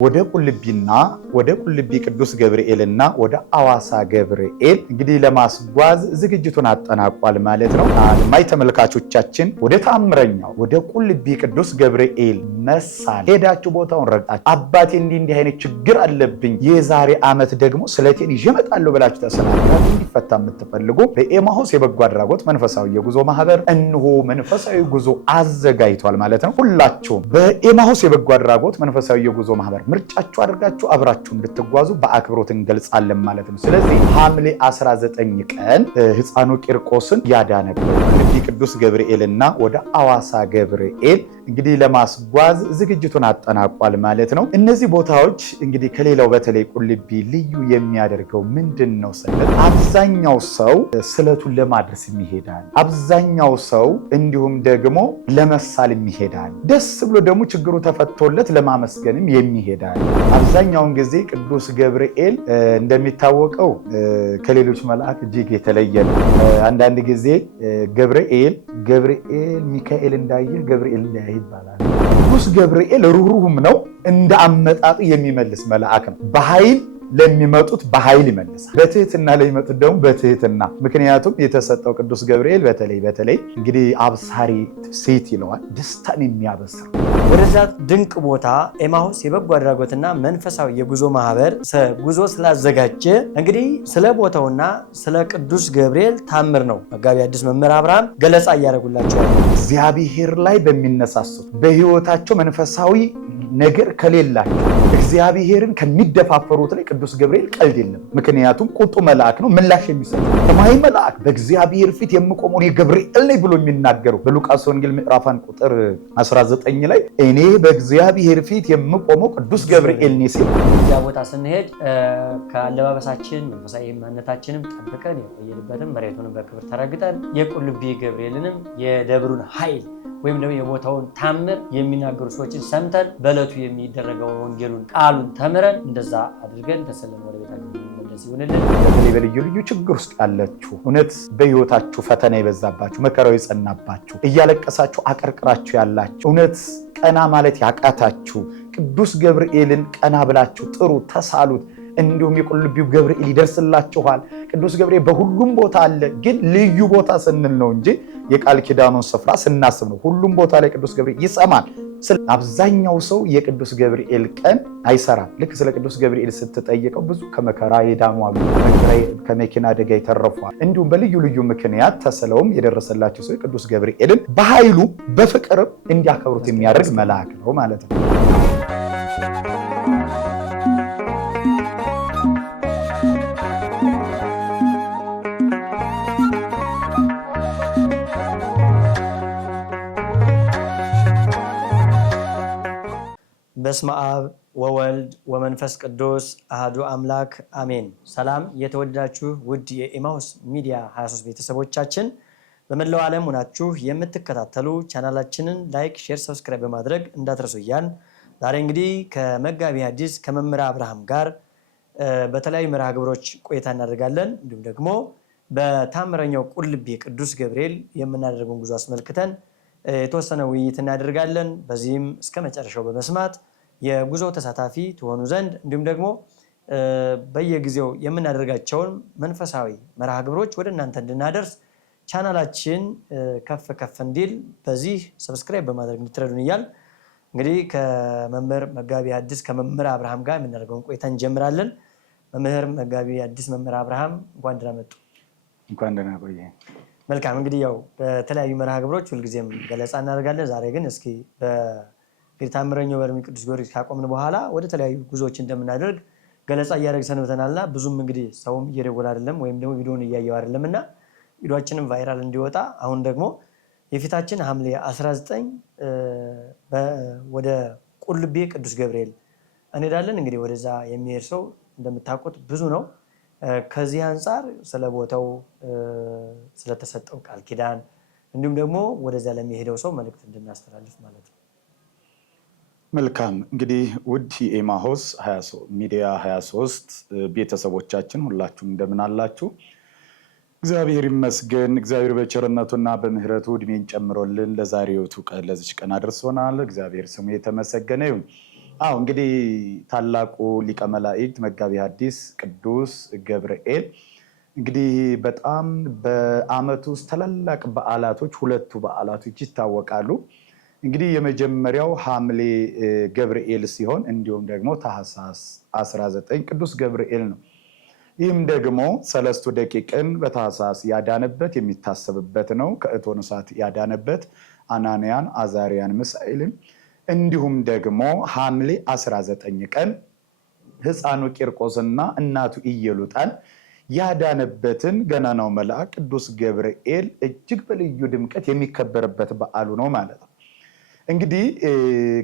ወደ ቁልቢና ወደ ቁልቢ ቅዱስ ገብርኤልና ወደ አዋሳ ገብርኤል እንግዲህ ለማስጓዝ ዝግጅቱን አጠናቋል ማለት ነው። ማይ ተመልካቾቻችን ወደ ታምረኛው ወደ ቁልቢ ቅዱስ ገብርኤል መሳል ሄዳችሁ ቦታውን ረግጣችሁ አባቴ እንዲህ አይነት ችግር አለብኝ የዛሬ ዓመት ደግሞ ስለቴን ይዤ እመጣለሁ ብላችሁ ተሰናክላችሁ እንዲፈታ የምትፈልጉ በኤማሁስ የበጎ አድራጎት መንፈሳዊ የጉዞ ማህበር እንሆ መንፈሳዊ ጉዞ አዘጋጅቷል ማለት ነው። ሁላችሁም በኤማሁስ የበጎ አድራጎት መንፈሳዊ የጉዞ ማህበር ምርጫችሁ አድርጋችሁ አብራችሁ እንድትጓዙ በአክብሮት እንገልጻለን ማለት ነው። ስለዚህ ሐምሌ 19 ቀን ሕፃኑ ቂርቆስን ያዳነበት ቁልቢ ቅዱስ ገብርኤልና ወደ አዋሳ ገብርኤል እንግዲህ ለማስጓዝ ዝግጅቱን አጠናቋል ማለት ነው። እነዚህ ቦታዎች እንግዲህ ከሌላው በተለይ ቁልቢ ልዩ የሚያደርገው ምንድነው ስንል አብዛኛው ሰው ስለቱን ለማድረስ ይሄዳል። አብዛኛው ሰው እንዲሁም ደግሞ ለመሳል ይሄዳል። ደስ ብሎ ደግሞ ችግሩ ተፈቶለት ለማመስገንም የሚሄዳል። አብዛኛውን ጊዜ ቅዱስ ገብርኤል እንደሚታወቀው ከሌሎች መልአክ እጅግ የተለየ ነው። አንዳንድ ጊዜ ገብርኤል ሚካኤል እንዳየ ገብርኤል እንዳየ ይባላል። ቅዱስ ገብርኤል ሩህሩህም ነው። እንደ አመጣጡ የሚመልስ መልአክ ነው። በኃይል ለሚመጡት በኃይል ይመልሳል። በትህትና ለሚመጡት ደግሞ በትህትና። ምክንያቱም የተሰጠው ቅዱስ ገብርኤል በተለይ እንግዲህ አብሳሪ ሴት ይለዋል፣ ደስታን የሚያበስር ወደዛ ድንቅ ቦታ ኤማሁስ የበጎ አድራጎትና መንፈሳዊ የጉዞ ማህበር ጉዞ ስላዘጋጀ እንግዲህ ስለ ቦታውና ስለ ቅዱስ ገብርኤል ታምር ነው መጋቢ ሐዲስ መምህር አብርሃም ገለጻ እያደረጉላቸዋል። እግዚአብሔር ላይ በሚነሳሱት በህይወታቸው መንፈሳዊ ነገር ከሌላቸው እግዚአብሔርን ከሚደፋፈሩት ላይ ቅዱስ ገብርኤል ቀልድ የለም። ምክንያቱም ቁጡ መልአክ ነው፣ ምላሽ የሚሰጥ ሰማይ መልአክ በእግዚአብሔር ፊት የምቆመው እኔ ገብርኤል ነኝ ብሎ የሚናገረው በሉቃስ ወንጌል ምዕራፍ 1 ቁጥር 19 ላይ እኔ በእግዚአብሔር ፊት የምቆመው ቅዱስ ገብርኤል ነኝ ሲል እዚያ ቦታ ስንሄድ ከአለባበሳችን መንፈሳዊ ማንነታችንም ጠብቀን የቆየንበትም መሬቱንም በክብር ተረግጠን የቁልቢ ገብርኤልንም የደብሩን ኃይል ወይም ደግሞ የቦታውን ታምር የሚናገሩ ሰዎችን ሰምተን በዕለቱ የሚደረገውን ወንጌሉን ቃሉን ተምረን እንደዛ አድርገን ተሰለን ወደ ቤታችን መለስ ይሁንልን። በተለይ በልዩ ልዩ ችግር ውስጥ ያላችሁ እውነት በህይወታችሁ ፈተና የበዛባችሁ መከራው የጸናባችሁ እያለቀሳችሁ አቀርቅራችሁ ያላችሁ እውነት ቀና ማለት ያቃታችሁ ቅዱስ ገብርኤልን ቀና ብላችሁ ጥሩ ተሳሉት። እንዲሁም የቁልቢው ገብርኤል ይደርስላችኋል። ቅዱስ ገብርኤል በሁሉም ቦታ አለ፣ ግን ልዩ ቦታ ስንል ነው እንጂ የቃል ኪዳኑን ስፍራ ስናስብ ነው። ሁሉም ቦታ ላይ ቅዱስ ገብርኤል ይሰማል። አብዛኛው ሰው የቅዱስ ገብርኤል ቀን አይሰራም። ልክ ስለ ቅዱስ ገብርኤል ስትጠይቀው ብዙ ከመከራ የዳኑ አሉ፣ ከመኪና አደጋ የተረፏል። እንዲሁም በልዩ ልዩ ምክንያት ተስለውም የደረሰላቸው ሰው ቅዱስ ገብርኤልን በኃይሉ በፍቅርም እንዲያከብሩት የሚያደርግ መልአክ ነው ማለት ነው። በስመ አብ ወወልድ ወመንፈስ ቅዱስ አሐዱ አምላክ አሜን። ሰላም የተወደዳችሁ ውድ የኤማሁስ ሚዲያ 23 ቤተሰቦቻችን በመላው ዓለም ሆናችሁ የምትከታተሉ ቻናላችንን ላይክ፣ ሼር፣ ሰብስክራይብ በማድረግ እንዳትረሱ እያልን ዛሬ እንግዲህ ከመጋቢ ሐዲስ ከመምህር አብርሃም ጋር በተለያዩ መርሃ ግብሮች ቆይታ እናደርጋለን። እንዲሁም ደግሞ በታምረኛው ቁልቢ ቅዱስ ገብርኤል የምናደርገውን ጉዞ አስመልክተን የተወሰነ ውይይት እናደርጋለን። በዚህም እስከ መጨረሻው በመስማት የጉዞው ተሳታፊ ትሆኑ ዘንድ እንዲሁም ደግሞ በየጊዜው የምናደርጋቸውን መንፈሳዊ መርሃ ግብሮች ወደ እናንተ እንድናደርስ ቻናላችን ከፍ እንዲል በዚህ ሰብስክራይብ በማድረግ እንድትረዱን እያል እንግዲህ ከመምህር መጋቢ ሐዲስ ከመምህር አብርሃም ጋር የምናደርገውን ቆይታ እንጀምራለን። መምህር መጋቢ ሐዲስ መምህር አብርሃም እንኳን ደህና መጡ። እንኳን ደህና ቆየ። መልካም እንግዲህ ያው በተለያዩ መርሃ ግብሮች ሁልጊዜም ገለጻ እናደርጋለን። ዛሬ ግን እስኪ በታምረኛው በርሜ ቅዱስ ጊዮርጊስ ካቆምን በኋላ ወደ ተለያዩ ጉዞዎች እንደምናደርግ ገለጻ እያደረግ ሰንብተናልና ብዙም እንግዲህ ሰውም እየደወለ አይደለም ወይም ደግሞ ቪዲዮውን እያየው አይደለምና ቪዲዮአችንም ቫይራል እንዲወጣ አሁን ደግሞ የፊታችን ሐምሌ 19 ወደ ቁልቢ ቅዱስ ገብርኤል እንሄዳለን። እንግዲህ ወደዛ የሚሄድ ሰው እንደምታውቁት ብዙ ነው። ከዚህ አንፃር ስለ ቦታው ስለተሰጠው ቃል ኪዳን እንዲሁም ደግሞ ወደዛ ለሚሄደው ሰው መልእክት እንድናስተላልፍ ማለት ነው። መልካም እንግዲህ ውድ የኤማሁስ ሚዲያ 23 ቤተሰቦቻችን ሁላችሁም እንደምን አላችሁ? እግዚአብሔር ይመስገን። እግዚአብሔር በቸርነቱና በምህረቱ እድሜን ጨምሮልን ለዛሬው ቀን ለዚች ቀን አድርሶናል። እግዚአብሔር ስሙ የተመሰገነ ይሁን። እንግዲህ ታላቁ ሊቀ መላእክት መጋቢ ሐዲስ ቅዱስ ገብርኤል እንግዲህ በጣም በዓመት ውስጥ ታላላቅ በዓላቶች ሁለቱ በዓላቶች ይታወቃሉ። እንግዲህ የመጀመሪያው ሐምሌ ገብርኤል ሲሆን እንዲሁም ደግሞ ታኅሳስ 19 ቅዱስ ገብርኤል ነው። ይህም ደግሞ ሰለስቱ ደቂቅን በታኅሳስ ያዳነበት የሚታሰብበት ነው። ከእቶነ እሳት ያዳነበት አናንያን፣ አዛርያን፣ ሚሳኤልን እንዲሁም ደግሞ ሐምሌ 19 ቀን ሕፃኑ ቂርቆስና እናቱ ኢየሉጣን ያዳነበትን ገናናው መልአክ ቅዱስ ገብርኤል እጅግ በልዩ ድምቀት የሚከበርበት በዓሉ ነው ማለት ነው። እንግዲህ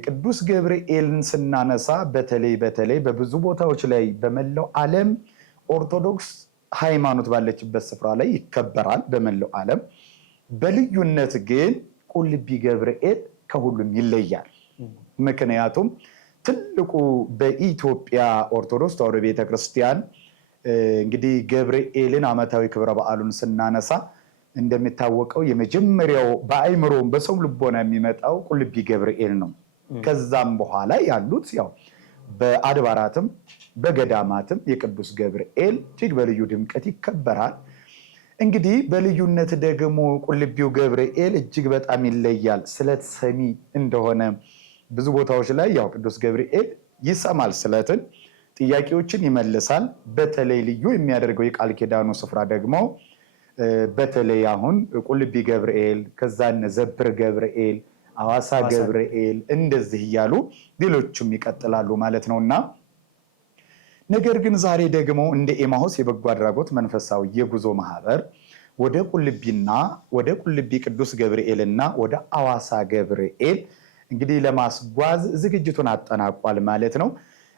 ቅዱስ ገብርኤልን ስናነሳ በተለይ በብዙ ቦታዎች ላይ በመላው ዓለም ኦርቶዶክስ ሃይማኖት ባለችበት ስፍራ ላይ ይከበራል በመላው ዓለም። በልዩነት ግን ቁልቢ ገብርኤል ከሁሉም ይለያል። ምክንያቱም ትልቁ በኢትዮጵያ ኦርቶዶክስ ተዋሕዶ ቤተክርስቲያን እንግዲህ ገብርኤልን ዓመታዊ ክብረ በዓሉን ስናነሳ እንደሚታወቀው የመጀመሪያው በአይምሮም በሰው ልቦና የሚመጣው ቁልቢ ገብርኤል ነው። ከዛም በኋላ ያሉት ያው በአድባራትም በገዳማትም የቅዱስ ገብርኤል እጅግ በልዩ ድምቀት ይከበራል። እንግዲህ በልዩነት ደግሞ ቁልቢው ገብርኤል እጅግ በጣም ይለያል። ስለት ሰሚ እንደሆነ ብዙ ቦታዎች ላይ ያው ቅዱስ ገብርኤል ይሰማል ስለትን፣ ጥያቄዎችን ይመልሳል። በተለይ ልዩ የሚያደርገው የቃል ኪዳኑ ስፍራ ደግሞ በተለይ አሁን ቁልቢ ገብርኤል፣ ከዛ ዘብር ገብርኤል፣ አዋሳ ገብርኤል እንደዚህ እያሉ ሌሎችም ይቀጥላሉ ማለት ነውና ነገር ግን ዛሬ ደግሞ እንደ ኤማሁስ የበጎ አድራጎት መንፈሳዊ የጉዞ ማህበር ወደ ቁልቢ ቅዱስ ገብርኤልና ወደ አዋሳ ገብርኤል እንግዲህ ለማስጓዝ ዝግጅቱን አጠናቋል ማለት ነው።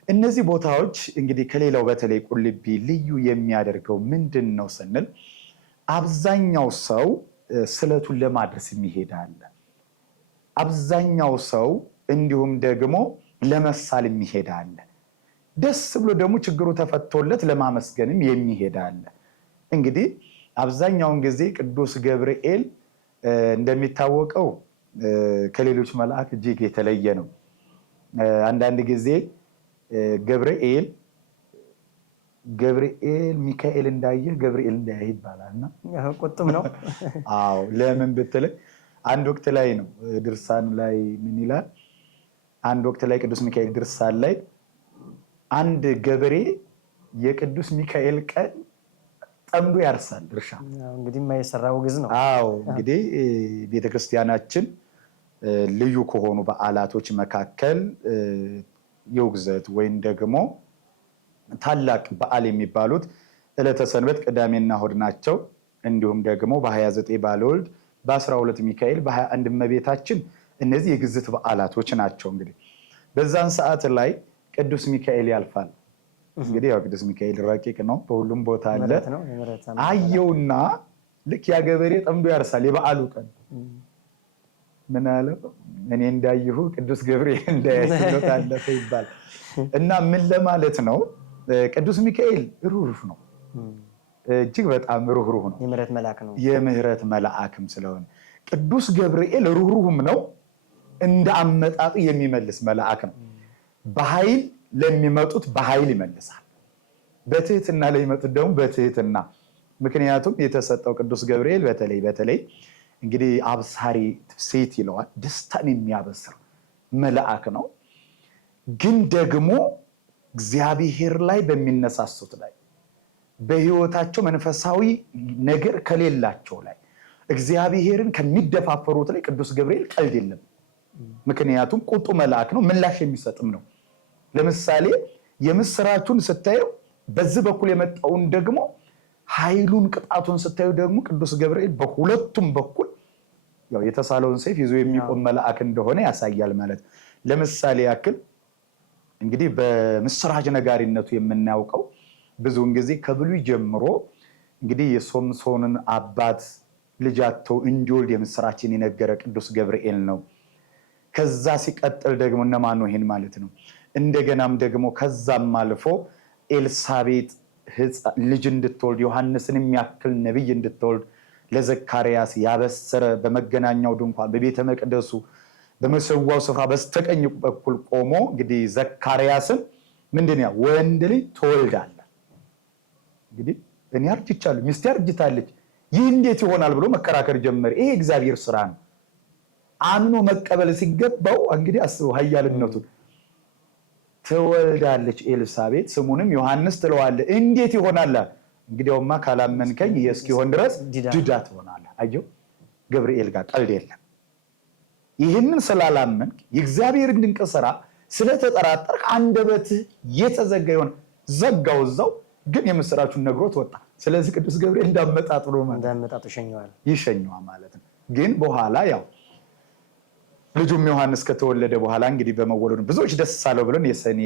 እነዚህ ቦታዎች እንግዲህ ከሌላው በተለይ ቁልቢ ልዩ የሚያደርገው ምንድን ነው ስንል አብዛኛው ሰው ስለቱን ለማድረስ የሚሄዳል። አብዛኛው ሰው እንዲሁም ደግሞ ለመሳል የሚሄዳል። ደስ ብሎ ደግሞ ችግሩ ተፈቶለት ለማመስገንም የሚሄዳል። እንግዲህ አብዛኛውን ጊዜ ቅዱስ ገብርኤል እንደሚታወቀው ከሌሎች መልአክ እጅግ የተለየ ነው። አንዳንድ ጊዜ ገብርኤል ሚካኤል እንዳየ ገብርኤል እንዳየ ይባላልና ቁጥም ነው። አዎ ለምን ብትል አንድ ወቅት ላይ ነው ድርሳን ላይ ምን ይላል? አንድ ወቅት ላይ ቅዱስ ሚካኤል ድርሳን ላይ አንድ ገበሬ የቅዱስ ሚካኤል ቀን ጠምዶ ያርሳል እርሻ። እንግዲህ የማይሰራው ግዝ ነው። አዎ እንግዲህ ቤተክርስቲያናችን ልዩ ከሆኑ በዓላቶች መካከል የውግዘት ወይም ደግሞ ታላቅ በዓል የሚባሉት ዕለተ ሰንበት ቅዳሜና እሑድ ናቸው። እንዲሁም ደግሞ በ29 ባለ ወልድ፣ በ12 ሚካኤል፣ በ21 እመቤታችን እነዚህ የግዝት በዓላቶች ናቸው። እንግዲህ በዛን ሰዓት ላይ ቅዱስ ሚካኤል ያልፋል። እንግዲህ ያው ቅዱስ ሚካኤል ረቂቅ ነው፣ በሁሉም ቦታ አለ። አየውና ልክ ያ ገበሬ ጠምዶ ያርሳል። የበዓሉ ቀን ምን አለ? እኔ እንዳየሁ ቅዱስ ገብርኤል እንዳያስብሎት አለፈ ይባል እና ምን ለማለት ነው? ቅዱስ ሚካኤል ሩህሩህ ነው፣ እጅግ በጣም ሩህሩህ ነው። የምህረት መልአክ ነው። የምህረት መልአክም ስለሆነ ቅዱስ ገብርኤል ሩህሩህም ነው። እንደ አመጣጡ የሚመልስ መልአክ ነው። በኃይል ለሚመጡት በኃይል ይመልሳል፣ በትህትና ለሚመጡት ደግሞ በትህትና። ምክንያቱም የተሰጠው ቅዱስ ገብርኤል በተለይ እንግዲህ አብሳሪ ሴት ይለዋል፣ ደስታን የሚያበስር መልአክ ነው። ግን ደግሞ እግዚአብሔር ላይ በሚነሳሱት ላይ በህይወታቸው መንፈሳዊ ነገር ከሌላቸው ላይ እግዚአብሔርን ከሚደፋፈሩት ላይ ቅዱስ ገብርኤል ቀልድ የለም። ምክንያቱም ቁጡ መልአክ ነው፣ ምላሽ የሚሰጥም ነው። ለምሳሌ የምስራቹን ስታየው በዚህ በኩል የመጣውን ደግሞ ኃይሉን ቅጣቱን ስታዩ ደግሞ ቅዱስ ገብርኤል በሁለቱም በኩል ያው የተሳለውን ሰይፍ ይዞ የሚቆም መልአክ እንደሆነ ያሳያል ማለት። ለምሳሌ ያክል እንግዲህ በምስራች ነጋሪነቱ የምናውቀው ብዙውን ጊዜ ከብሉይ ጀምሮ እንግዲህ የሶምሶንን አባት ልጅ አጥተው እንዲወልድ የምስራችን የነገረ ቅዱስ ገብርኤል ነው። ከዛ ሲቀጥል ደግሞ እነማን ነው? ይሄን ማለት ነው። እንደገናም ደግሞ ከዛም አልፎ ኤልሳቤጥ ልጅ እንድትወልድ ዮሐንስን የሚያክል ነቢይ እንድትወልድ ለዘካርያስ ያበሰረ በመገናኛው ድንኳን በቤተ መቅደሱ በመሰዋው ስፍራ በስተቀኝ በኩል ቆሞ እንግዲህ ዘካርያስን ምንድን ነው ወንድ ልጅ ትወልዳለህ፣ እንግዲህ እኔ አርጅቻለሁ ሚስቴ አርጅታለች ይህ እንዴት ይሆናል ብሎ መከራከር ጀመረ። ይሄ እግዚአብሔር ስራ ነው። አምኖ መቀበል ሲገባው እንግዲህ አስበው ኃያልነቱን ትወልዳለች ኤልሳቤጥ ስሙንም ዮሐንስ ትለዋለህ እንዴት ይሆናል? እንግዲያውማ ካላመንከኝ እስኪሆን ድረስ ድዳ ትሆናለህ። አየው ገብርኤል ጋር ቀልድ የለም። ይህንን ስላላመንክ የእግዚአብሔርን ድንቅ ስራ ስለተጠራጠርክ አንደበትህ የተዘጋ ይሆን ዘጋው እዛው ግን የምስራቹን ነግሮት ወጣ። ስለዚህ ቅዱስ ገብርኤል እንዳመጣጥ ብሎ እንዳመጣጡ ይሸኘዋል ማለት ነው። ግን በኋላ ያው ልጁም ዮሐንስ ከተወለደ በኋላ እንግዲህ በመወለዱ ብዙዎች ደስ አለው ብለን የሰኔ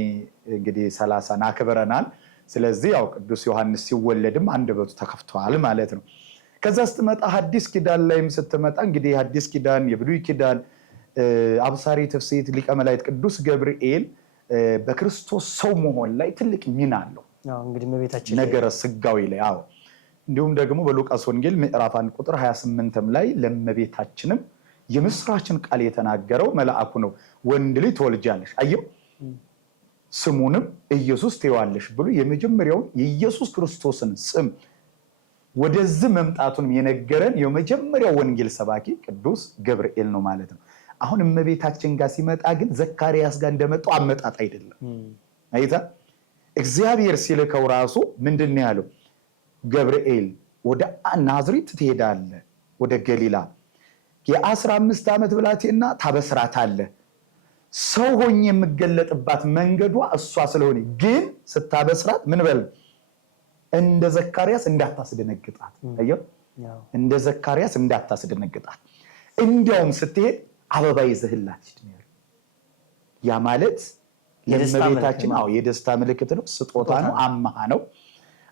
እንግዲህ 30 አክብረናል። ስለዚህ ያው ቅዱስ ዮሐንስ ሲወለድም አንደበቱ ተከፍቷል ማለት ነው። ከዛ ስትመጣ ሐዲስ ኪዳን ላይም ስትመጣ እንግዲህ ሐዲስ ኪዳን የብሉይ ኪዳን አብሳሪ ተፍሲት ሊቀ መላእክት ቅዱስ ገብርኤል በክርስቶስ ሰው መሆን ላይ ትልቅ ሚና አለው። እንግዲህ መቤታችን ነገረ ስጋዊ ላይ እንዲሁም ደግሞ በሉቃስ ወንጌል ምዕራፍ 1 ቁጥር 28 ላይ ለመቤታችንም የምስራችን ቃል የተናገረው መልአኩ ነው። ወንድ ልጅ ትወልጃለሽ አየው ስሙንም ኢየሱስ ትይዋለሽ ብሎ የመጀመሪያው የኢየሱስ ክርስቶስን ስም ወደዚህ መምጣቱን የነገረን የመጀመሪያው ወንጌል ሰባኪ ቅዱስ ገብርኤል ነው ማለት ነው። አሁን እመቤታችን ጋር ሲመጣ ግን ዘካርያስ ጋር እንደመጣው አመጣጥ አይደለም። አይታ እግዚአብሔር ሲልከው ራሱ ምንድነው ያለው? ገብርኤል ወደ ናዝሬት ትሄዳለህ፣ ወደ ገሊላ የ15 ዓመት ብላቴና ታበስራታለህ። ሰው ሆኜ የምገለጥባት መንገዷ እሷ ስለሆነ ግን ስታበስራት ምን በል እንደ ዘካርያስ እንዳታስደነግጣት። አየው እንደ ዘካርያስ እንዳታስደነግጣት። እንዲያውም ስትሄድ አበባ ይዘህላት ሂድ። ያ ማለት ለእመቤታችን የደስታ ምልክት ነው፣ ስጦታ ነው፣ አማሃ ነው።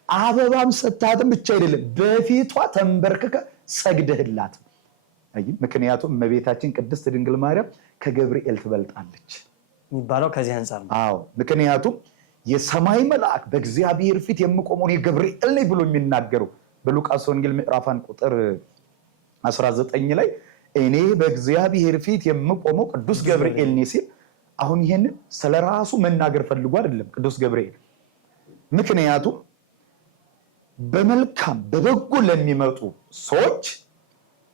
አበባም ሰጣትም ብቻ አይደለም በፊቷ ተንበርክከ ሰግደህላት። ምክንያቱም እመቤታችን ቅድስት ድንግል ማርያም ከገብርኤል ትበልጣለች የሚባለው ከዚህ አንፃር ነው። ምክንያቱም የሰማይ መልአክ በእግዚአብሔር ፊት የምቆመው የገብርኤል ነኝ ብሎ የሚናገረው በሉቃስ ወንጌል ምዕራፍ 1 ቁጥር 19 ላይ እኔ በእግዚአብሔር ፊት የምቆመው ቅዱስ ገብርኤል ነኝ ሲል አሁን ይሄንን ስለራሱ መናገር ፈልጎ አይደለም ቅዱስ ገብርኤል። ምክንያቱም በመልካም በበጎ ለሚመጡ ሰዎች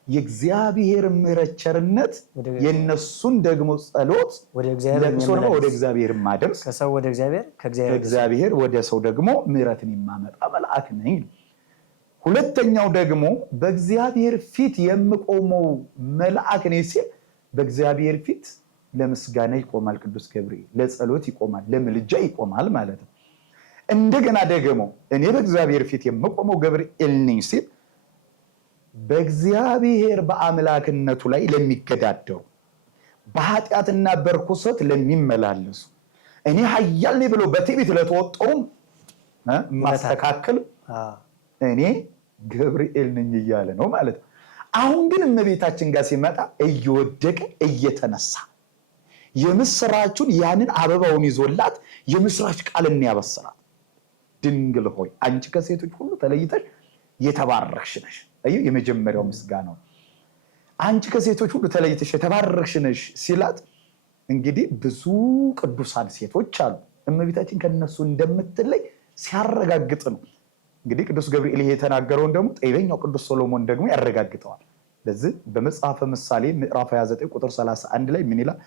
የእግዚአብሔር ምሕረት ቸርነት የነሱን ደግሞ ጸሎት ወደ እግዚአብሔር ማድረስ ከሰው ወደ እግዚአብሔር ከእግዚአብሔር ወደ ሰው ደግሞ ምሕረትን የማመጣ መልአክ ነኝ። ሁለተኛው ደግሞ በእግዚአብሔር ፊት የምቆመው መልአክ ነኝ ሲል በእግዚአብሔር ፊት ለምስጋና ይቆማል ቅዱስ ገብርኤል፣ ለጸሎት ይቆማል፣ ለምልጃ ይቆማል ማለት ነው። እንደገና ደግሞ እኔ በእግዚአብሔር ፊት የምቆመው ገብርኤል ነኝ ሲል በእግዚአብሔር በአምላክነቱ ላይ ለሚገዳደሩ በኃጢአትና በርኩሰት ለሚመላለሱ እኔ ኃያል ነኝ ብሎ በትዕቢት ለተወጠሩም ማስተካከል እኔ ገብርኤል ነኝ እያለ ነው ማለት ነው። አሁን ግን እመቤታችን ጋር ሲመጣ እየወደቀ እየተነሳ የምስራቹን ያንን አበባውን ይዞላት የምስራች ቃልን ያበስራት። ድንግል ሆይ አንቺ ከሴቶች ሁሉ ተለይተሽ የተባረክሽ ነሽ። የመጀመሪያው ምስጋናው አንቺ ከሴቶች ሁሉ ተለይተሽ የተባረክሽ ነሽ ሲላት እንግዲህ ብዙ ቅዱሳን ሴቶች አሉ እመቤታችን ከነሱ እንደምትለይ ሲያረጋግጥ ነው። እንግዲህ ቅዱስ ገብርኤል ይሄ የተናገረውን ደግሞ ጠቢበኛው ቅዱስ ሶሎሞን ደግሞ ያረጋግጠዋል። ለዚህ በመጽሐፈ ምሳሌ ምዕራፍ 29 ቁጥር 31 ላይ ምን ይላል?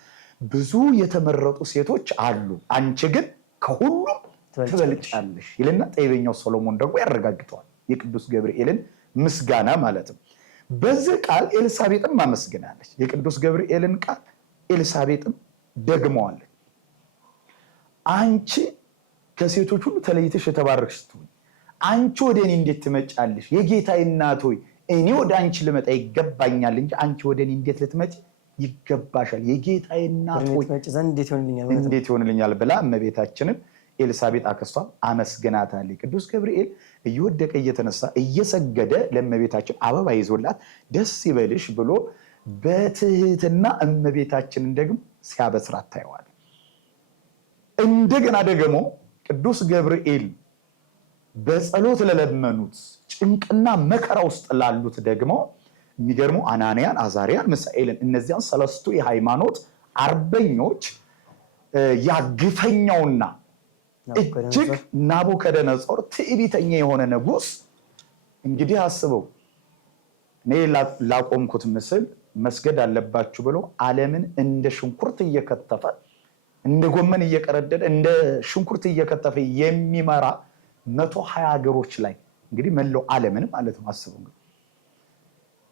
ብዙ የተመረጡ ሴቶች አሉ አንቺ ግን ከሁሉም ትበልጫለሽ ይልና ጠቢበኛው ሶሎሞን ደግሞ ያረጋግጠዋል የቅዱስ ገብርኤልን ምስጋና ማለት ነው። በዚህ ቃል ኤልሳቤጥም ማመስገናለች። የቅዱስ ገብርኤልን ቃል ኤልሳቤጥም ደግመዋለች። አንቺ ከሴቶች ሁሉ ተለይተሽ የተባረክሽ ስትሆኚ አንቺ ወደ እኔ እንዴት ትመጫለሽ? የጌታዬ እናት ሆይ እኔ ወደ አንቺ ልመጣ ይገባኛል እንጂ አንቺ ወደ እኔ እንዴት ልትመጪ ይገባሻል? የጌታዬ እናት ሆይ እንዴት ይሆንልኛል ብላ እመቤታችንን ኤልሳቤጥ አክስቷ አመስግናታለች። ቅዱስ ገብርኤል እየወደቀ እየተነሳ እየሰገደ ለእመቤታችን አበባ ይዞላት ደስ ይበልሽ ብሎ በትህትና እመቤታችንን ደግሞ ሲያበስራት ታየዋል። እንደገና ደግሞ ቅዱስ ገብርኤል በጸሎት ለለመኑት ጭንቅና መከራ ውስጥ ላሉት ደግሞ የሚገርመው አናንያን፣ አዛርያን፣ ሚሳኤልን እነዚያን ሰለስቱ የሃይማኖት አርበኞች ያግፈኛውና እጅግ ናቡከደነጾር ትዕቢተኛ የሆነ ንጉስ እንግዲህ አስበው እኔ ላቆምኩት ምስል መስገድ አለባችሁ ብሎ ዓለምን እንደ ሽንኩርት እየከተፈ እንደ ጎመን እየቀረደደ እንደ ሽንኩርት እየከተፈ የሚመራ 120 ሀገሮች ላይ እንግዲህ መላው ዓለምን ማለት ነው። አስበው እንግዲህ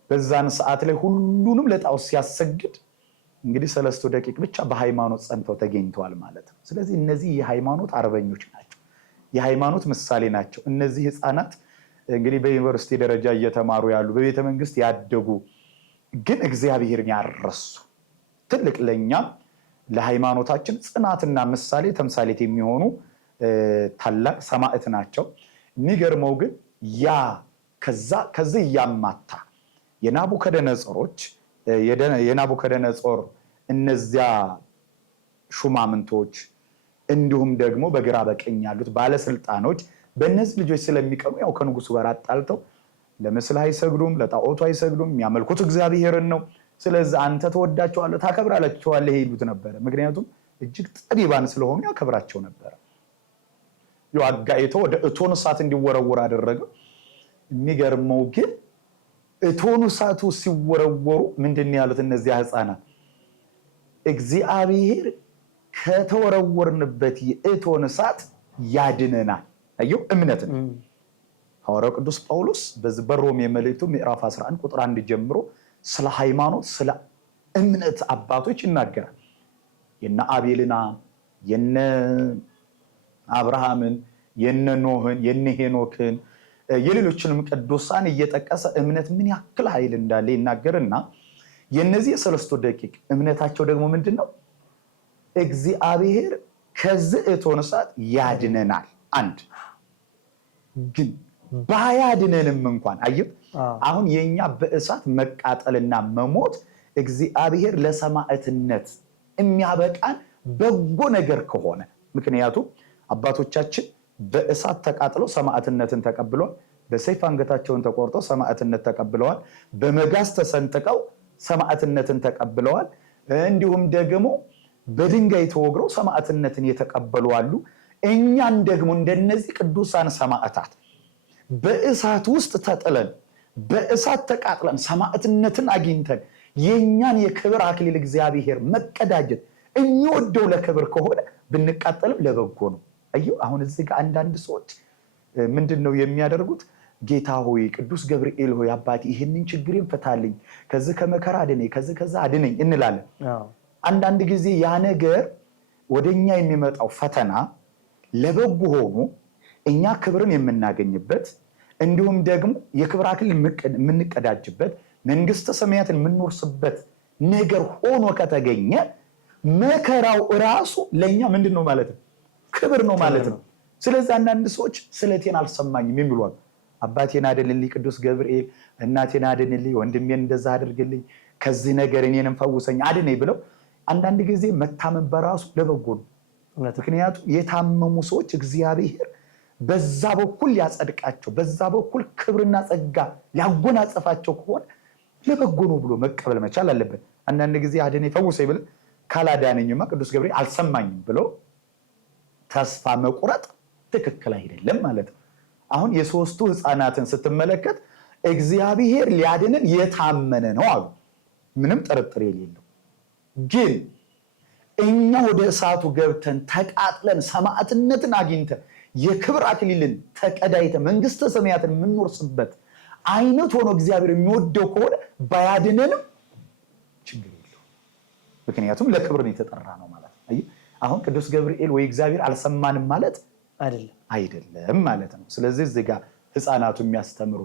በዛን ሰዓት ላይ ሁሉንም ለጣዖት ሲያሰግድ እንግዲህ 3 ደቂቅ ብቻ በሃይማኖት ጸንተው ተገኝተዋል ማለት ነው። ስለዚህ እነዚህ የሃይማኖት አርበኞች ናቸው፣ የሃይማኖት ምሳሌ ናቸው። እነዚህ ህፃናት እንግዲህ በዩኒቨርሲቲ ደረጃ እየተማሩ ያሉ በቤተ መንግስት ያደጉ ግን እግዚአብሔርን ያረሱ ትልቅ ለኛ ለሃይማኖታችን ጽናትና ምሳሌ ተምሳሌት የሚሆኑ ታላቅ ሰማዕት ናቸው። የሚገርመው ግን ያ ከዚህ ያማታ የናቡከደነጾር እነዚያ ሹማምንቶች እንዲሁም ደግሞ በግራ በቀኝ ያሉት ባለስልጣኖች በእነዚህ ልጆች ስለሚቀኑ ያው ከንጉሱ ጋር አጣልተው ለምስል አይሰግዱም፣ ለጣዖቱ አይሰግዱም፣ የሚያመልኩት እግዚአብሔርን ነው። ስለዚህ አንተ ተወዳቸዋለህ፣ ታከብራላቸዋለህ ይሉት ነበረ። ምክንያቱም እጅግ ጠቢባን ስለሆኑ ያከብራቸው ነበረ። አጋይተው ወደ እቶን እሳት እንዲወረወር አደረገው። የሚገርመው ግን እቶን እሳቱ ሲወረወሩ ምንድን ያሉት እነዚያ ህፃናት? እግዚአብሔር ከተወረወርንበት የእቶን እሳት ያድነናል። አየው እምነት ነው። ሐዋርያው ቅዱስ ጳውሎስ በዚህ በሮሜ መልእክቱ ምዕራፍ 11 ቁጥር 1 ጀምሮ ስለ ሃይማኖት ስለ እምነት አባቶች ይናገራል። የነ አቤልና የነ አብርሃምን የነ ኖህን የነ ሄኖክን የሌሎችንም ቅዱሳን እየጠቀሰ እምነት ምን ያክል ኃይል እንዳለ ይናገርና የነዚህ የ3 ደቂቅ እምነታቸው ደግሞ ምንድነው? እግዚአብሔር ከዚህ እቶን እሳት ያድነናል። አንድ ግን ባያድነንም እንኳን አየህ አሁን የኛ በእሳት መቃጠልና መሞት እግዚአብሔር ለሰማዕትነት የሚያበቃን በጎ ነገር ከሆነ ምክንያቱም አባቶቻችን በእሳት ተቃጥለው ሰማዕትነትን ተቀብለዋል። በሰይፍ አንገታቸውን ተቆርጠው ሰማዕትነት ተቀብለዋል። በመጋዝ ተሰንጥቀው ሰማዕትነትን ተቀብለዋል። እንዲሁም ደግሞ በድንጋይ ተወግረው ሰማዕትነትን የተቀበሉ አሉ። እኛን ደግሞ እንደነዚህ ቅዱሳን ሰማዕታት በእሳት ውስጥ ተጥለን በእሳት ተቃጥለን ሰማዕትነትን አግኝተን የኛን የክብር አክሊል እግዚአብሔር መቀዳጀት የሚወደው ለክብር ከሆነ ብንቃጠልም ለበጎ ነው። አየው አሁን እዚህ ጋር አንዳንድ ሰዎች ምንድነው የሚያደርጉት? ጌታ ሆይ ቅዱስ ገብርኤል ሆይ አባቴ ይሄንን ችግሬን ፈታልኝ፣ ከዚህ ከመከራ አድነኝ፣ ከዛ አድነኝ እንላለን። አንዳንድ ጊዜ ያ ነገር ወደኛ የሚመጣው ፈተና ለበጎ ሆኖ እኛ ክብርን የምናገኝበት እንዲሁም ደግሞ የክብር አክሊል የምንቀዳጅበት መንግስተ ሰማያትን የምንወርስበት ነገር ሆኖ ከተገኘ መከራው ራሱ ለኛ ምንድነው ማለት ነው? ክብር ነው ማለት ነው። ስለዚህ አንዳንድ ሰዎች ስለቴን አልሰማኝም የሚሏል። አባቴን አድንልኝ ቅዱስ ገብርኤል፣ እናቴን አድንልኝ፣ ወንድሜን እንደዛ አድርግልኝ፣ ከዚህ ነገር እኔንም ፈውሰኝ አድነኝ ብለው አንዳንድ ጊዜ መታመን በራሱ ለበጎ ነው። ምክንያቱም የታመሙ ሰዎች እግዚአብሔር በዛ በኩል ሊያጸድቃቸው በዛ በኩል ክብርና ጸጋ ሊያጎናጸፋቸው ከሆነ ለበጎ ነው ብሎ መቀበል መቻል አለበት። አንዳንድ ጊዜ አድነኝ ፈውሰኝ ብለው ካላዳነኝማ ቅዱስ ገብርኤል አልሰማኝም ብለው ተስፋ መቁረጥ ትክክል አይደለም ማለት ነው። አሁን የሶስቱ ህፃናትን ስትመለከት እግዚአብሔር ሊያድንን የታመነ ነው አሉ፣ ምንም ጥርጥር የሌለው። ግን እኛ ወደ እሳቱ ገብተን ተቃጥለን ሰማዕትነትን አግኝተን የክብር አክሊልን ተቀዳይተን መንግስተ ሰማያትን የምንወርስበት አይነት ሆኖ እግዚአብሔር የሚወደው ከሆነ ባያድነንም ችግር የለው። ምክንያቱም ለክብር ነው የተጠራ ነው ማለት ነው። አሁን ቅዱስ ገብርኤል ወይ እግዚአብሔር አልሰማንም ማለት አይደለም ማለት ነው። ስለዚህ እዚህ ጋር ህፃናቱ የሚያስተምሩ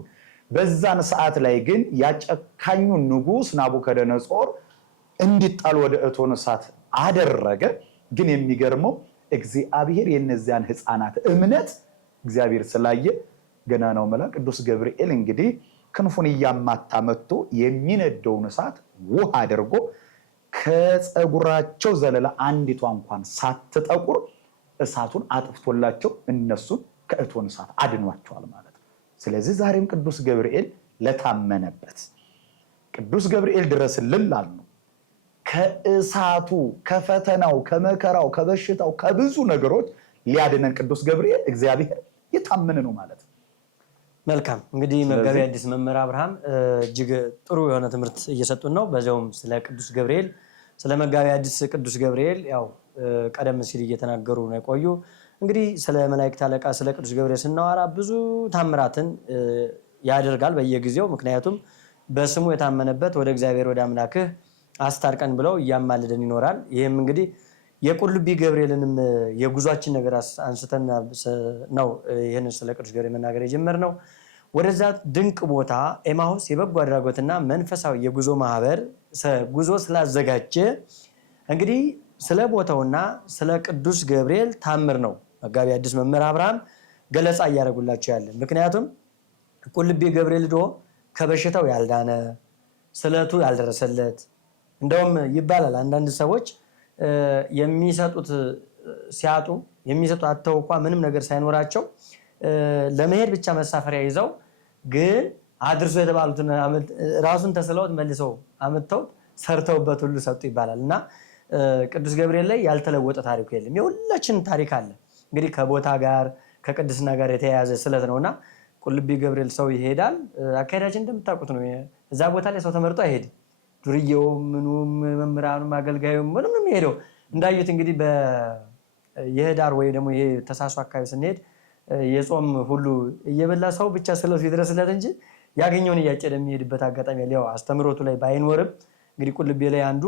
በዛን ሰዓት ላይ ግን ያጨካኙ ንጉስ ናቡከደነጾር እንዲጣል ወደ እቶን እሳት አደረገ። ግን የሚገርመው እግዚአብሔር የነዚያን ህፃናት እምነት እግዚአብሔር ስላየ ገናናው መልአክ ቅዱስ ገብርኤል እንግዲህ ክንፉን እያማታ መጥቶ የሚነደውን እሳት ውሃ አድርጎ ከፀጉራቸው ዘለላ አንዲቷ እንኳን ሳትጠቁር እሳቱን አጥፍቶላቸው እነሱን ከእቶን እሳት አድኗቸዋል ማለት ነው። ስለዚህ ዛሬም ቅዱስ ገብርኤል ለታመነበት ቅዱስ ገብርኤል ድረስልን ላልነው ከእሳቱ ከፈተናው ከመከራው ከበሽታው ከብዙ ነገሮች ሊያድነን ቅዱስ ገብርኤል እግዚአብሔር የታመነ ነው ማለት ነው። መልካም እንግዲህ መጋቢ ሐዲስ መምህር አብርሃም እጅግ ጥሩ የሆነ ትምህርት እየሰጡን ነው። በዚያውም ስለ ቅዱስ ገብርኤል ስለ መጋቢ ሐዲስ ቅዱስ ገብርኤል ያው ቀደም ሲል እየተናገሩ ነው የቆዩ። እንግዲህ ስለ መላእክት አለቃ ስለ ቅዱስ ገብርኤል ስናወራ ብዙ ታምራትን ያደርጋል በየጊዜው። ምክንያቱም በስሙ የታመነበት ወደ እግዚአብሔር ወደ አምላክህ አስታርቀን ብለው እያማልደን ይኖራል። ይህም እንግዲህ የቁልቢ ገብርኤልንም የጉዟችን ነገር አንስተን ነው ይህንን ስለ ቅዱስ ገብርኤል መናገር የጀመርነው። ወደዛ ድንቅ ቦታ ኤማሁስ የበጎ አድራጎትና መንፈሳዊ የጉዞ ማህበር ጉዞ ስላዘጋጀ እንግዲህ ስለ ቦታውና ስለ ቅዱስ ገብርኤል ታምር ነው መጋቢ ሐዲስ መምህር አብርሃም ገለጻ እያደረጉላቸው ያለ። ምክንያቱም ቁልቢ ገብርኤል ዶ ከበሽታው ያልዳነ ስለቱ ያልደረሰለት እንደውም ይባላል አንዳንድ ሰዎች የሚሰጡት ሲያጡ የሚሰጡት አጥተው እንኳን ምንም ነገር ሳይኖራቸው ለመሄድ ብቻ መሳፈሪያ ይዘው ግን አድርሶ የተባሉትን ራሱን ተስለውት መልሰው አመጣው ሰርተውበት ሁሉ ሰጡ ይባላል። እና ቅዱስ ገብርኤል ላይ ያልተለወጠ ታሪኩ የለም። የሁላችን ታሪክ አለ። እንግዲህ ከቦታ ጋር ከቅድስና ጋር የተያያዘ ስለት ነውና ቁልቢ ገብርኤል ሰው ይሄዳል። አካሄዳችን እንደምታውቁት ነው። እዛ ቦታ ላይ ሰው ተመርጦ አይሄድም። ዱርዬው ምኑም መምህራኑም አገልጋዩም ምንም ነው የሚሄደው። እንዳዩት እንግዲህ የህዳር ወይ ደግሞ ይሄ ተሳሱ አካባቢ ስንሄድ የጾም ሁሉ እየበላ ሰው ብቻ ስለቱ ይድረስለት እንጂ ያገኘውን እያጨደ የሚሄድበት አጋጣሚ ያለው አስተምሮቱ ላይ ባይኖርም እንግዲህ ቁልቢ ላይ አንዱ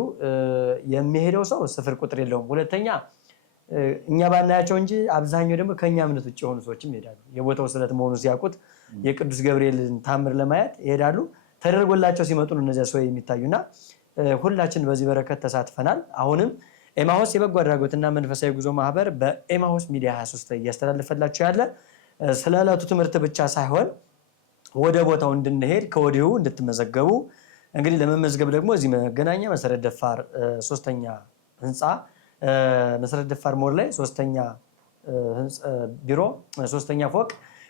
የሚሄደው ሰው ስፍር ቁጥር የለውም። ሁለተኛ እኛ ባናያቸው እንጂ አብዛኛው ደግሞ ከኛ እምነት ውጭ የሆኑ ሰዎችም ይሄዳሉ። የቦታው ስለት መሆኑ ሲያውቁት የቅዱስ ገብርኤልን ታምር ለማየት ይሄዳሉ። ተደርጎላቸው ሲመጡ ነው እነዚያ ሰው የሚታዩና ሁላችን በዚህ በረከት ተሳትፈናል። አሁንም ኤማሁስ የበጎ አድራጎትና መንፈሳዊ ጉዞ ማህበር በኤማሁስ ሚዲያ 23 ላይ እያስተላለፈላችሁ ያለ ስለ ዕለቱ ትምህርት ብቻ ሳይሆን ወደ ቦታው እንድንሄድ ከወዲሁ እንድትመዘገቡ እንግዲህ ለመመዝገብ ደግሞ እዚህ መገናኛ መሰረት ደፋር 3ኛ ህንፃ መሰረት ደፋር ሞል ላይ 3ኛ ቢሮ 3ኛ ፎቅ